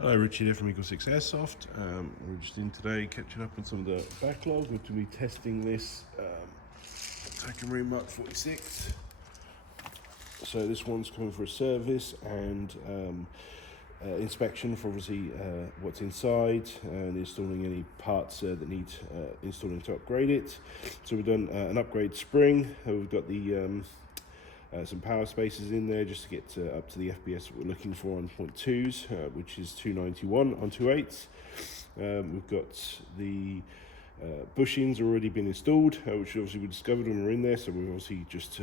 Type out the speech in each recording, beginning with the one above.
Hello, Richie here from MK46 Airsoft. We're just in today catching up on some of the backlog. We're going to be testing this TM MK46. So this one's coming for a service and inspection for obviously what's inside and installing any parts that need installing to upgrade it. So we've done an upgrade spring. We've got the some power spaces in there just to get up to the FPS that we're looking for on 0.2s, which is 291 on 2.8s. We've got the bushings already been installed, which obviously we discovered when we were in there, so we've obviously just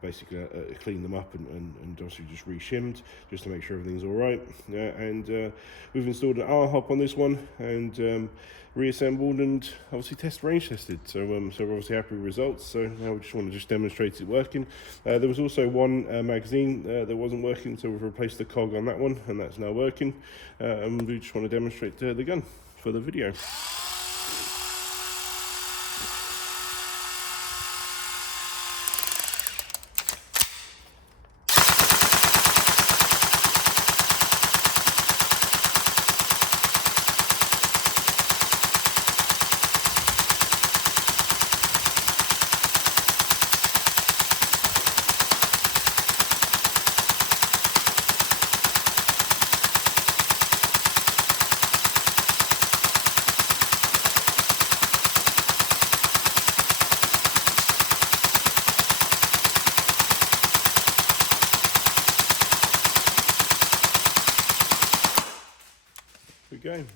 basically cleaned them up and obviously just re-shimmed just to make sure everything's all right. And we've installed an R hop on this one and reassembled and obviously range tested. So we're obviously happy with results. So now we just want to demonstrate it working. There was also one magazine that wasn't working, so we've replaced the cog on that one, and that's now working. And we just want to demonstrate the gun for the video. Good game.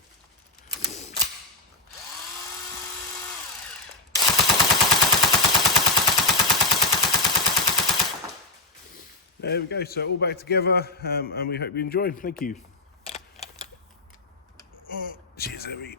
There we go, so all back together, and we hope you enjoy. Thank you. Oh, cheers, Evie.